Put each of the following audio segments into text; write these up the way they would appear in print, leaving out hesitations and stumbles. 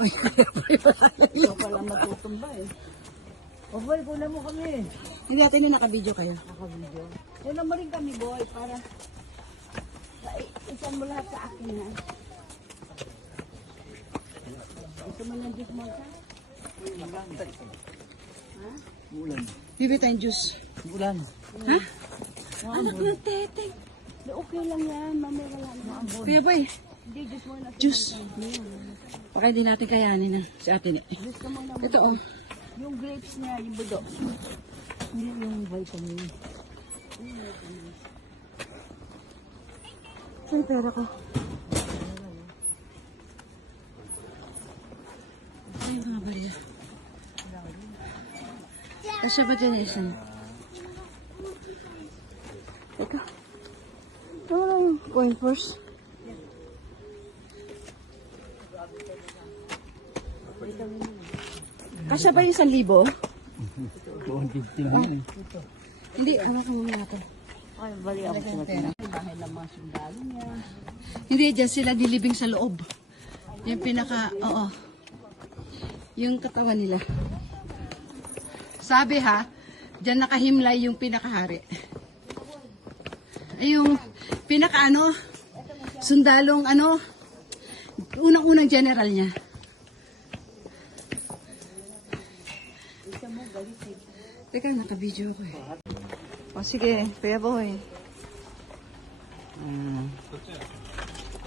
Ay, Ikaw pala matutumba eh. O boy, kunan mo kami. hindi natin na naka-video kayo. Naka-video. Kunan mo rin kami boy, para isan mo lahat sa akin na. Ito mo ng juice mo ka? Ha? Ulan. Bibili tayong juice. Ulan. Ha? Anak ng teteng. Okay lang yan, mamaya lang yan. Kuya boy, Hindi, juice mo na. juice. Baka hindi natin kayanin na si ate na. Juice ka muna. Ito oh. Yung grapes niya, yung budo. Hindi yung vitamin. Saan pera ko? Ay, mga barya. Kasya ba dyan isa? Teka. Wala yung coin purse. Kasya ba yung 1,000? 250 lang eh. Hindi, hawakan mo muna ito. Ay, bali ako sa pera. Bahay lang mga sundalo niya. Hindi, dyan sila nilibing sa loob. Yung pinaka, oo. Yung katawan nila. Sabi ha, dyan nakahimlay yung pinakahari. Ay, yung pinaka ano, sundalong ano, unang-unang general niya. Teka, naka-video ako eh. O sige, Kuya Boy.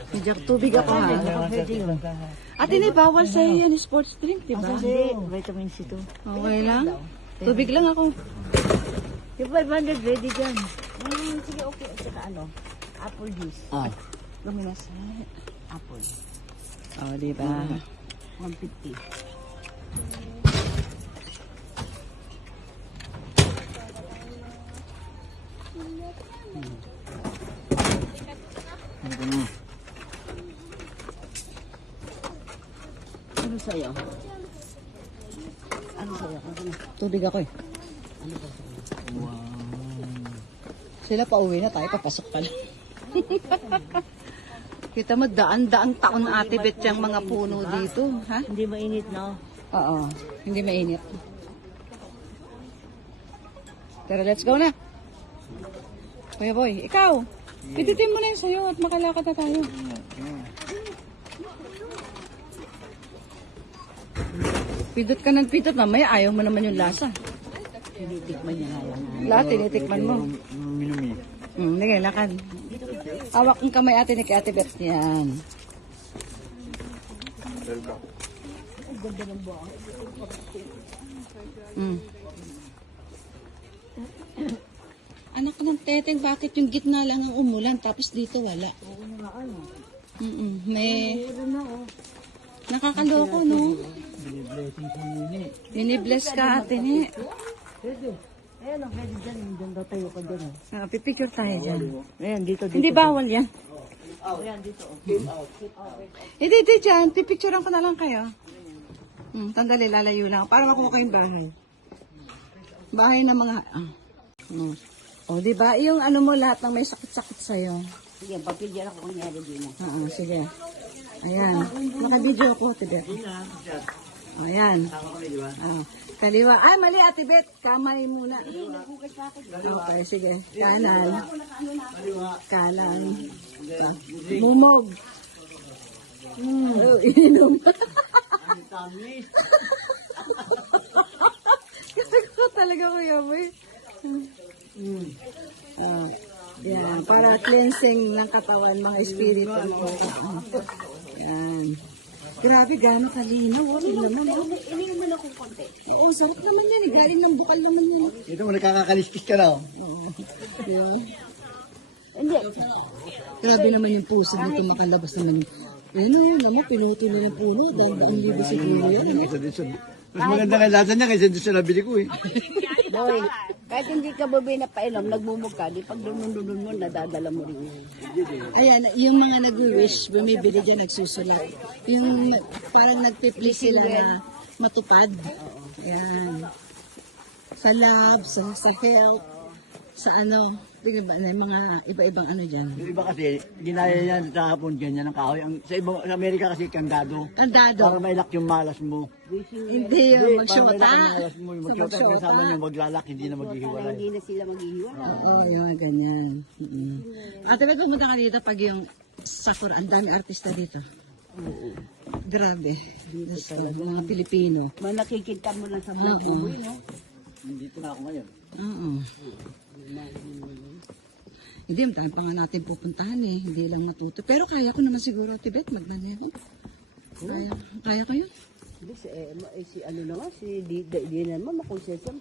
Medyo tubig ako ha. At hindi, bawal sa'yo yan, sports drink, di ba? Kasi vitamin C to. Okay lang? Tubig lang ako. Yung 500 ready dyan. Sige, okay. At saka ano, apple juice. Ah. Luminas. Apple. O, di ba? 150. Ano sa'yo? Ano sa'yo? Tubig ako eh. Sila pa uwi na tayo, papasok pa lang. Kita mo, daan-daang taon na ate Bet yung mga puno dito. Ha? Hindi mainit, no? Oo, hindi mainit. Pero let's go na. Kuya Boy, ikaw, pititin mo na yun sa'yo at makalakad na tayo. Pidot ka ng pidot, mamaya ayaw mo naman yung lasa. Tinitikman niya nga yan. Lahat tinitikman mo. Minumi. Sige, lakad. Hawak ng kamay ate ni kay Ate Bet yan. Anak ng teteng, bakit yung gitna lang ang umulan tapos dito wala? May nakakaloko, no? Blessing sa mini. Binibless ka ate ni. Pwede. Ayan, ang pwede dyan. Diyan daw tayo ka dyan. Pipicture tayo dyan. Ayan, dito. Hindi bawal yan. Ayan, dito. Hindi dyan. Pipicturean ko na lang kayo. Tandali, lalayo lang. Para makuha ko yung bahay. Bahay ng mga... O, di ba? Yung ano mo, lahat ng may sakit-sakit sa'yo. Sige, papilyan ako kunyari din. Oo, sige. Ayan. Naka-video ako, Ate Bet. O, ayan. Kaliwa. Ay, mali, Ate Bet. Kamay muna. Okay, sige. Kanan. Kanan. Mumog. Oh, ininom. Kasi ko talaga, Kuya Boy. Yan, para cleansing ng katawan, mga espiritu. Yan. Grabe, gano'ng kalinaw. Naman, Ininom mo na kung konti. oo, sarap naman yan. Galing ng bukal naman yan. Ito mo nakakakaliskis ka raw. Oo. Yan. Hindi. Grabe naman yung puso nito, makalabas naman yung... Ano yun, mo, pinuto na yung puno. Dandaan libo siguro yan. Isa din sa... Mas maganda kay lasa niya kaysa doon sa nabili ko eh. Boy, kahit hindi ka babi na painom, nagmumug ka, di pag lunun mo, nadadala mo rin yan. Ayan, yung mga nag-wish, bumibili dyan, nagsusulat. Yung parang nagpipli sila na matupad. Ayan. Sa love, sa health. sa ano, mga iba-ibang ano dyan. Yung iba kasi, ginaya niya sa hapon ganyan ng kahoy. Sa Amerika kasi kandado. Kandado. Para mailak yung malas mo. Hindi yung Para mailak magsyota. yung malas mo. Yung magsyota Magsyota. kasama niya, maglalak, hindi na maghihiwalay. Hindi na sila maghihiwalay. Oo, yung mga ganyan. Ate, ba't pumunta ka dito pag yung Sakura, ang dami artista dito. Grabe. Gusto, mga Pilipino. Nakikita mo lang sa buhay, no? Dito na ako ngayon. Oo. Hindi, tayo pa nga natin pupuntahan eh. Hindi lang matuto. Pero kaya ko naman siguro, Tibet, magdanihan. Kaya ko yun. Hindi, si ano na nga, si di naman, makonsensya.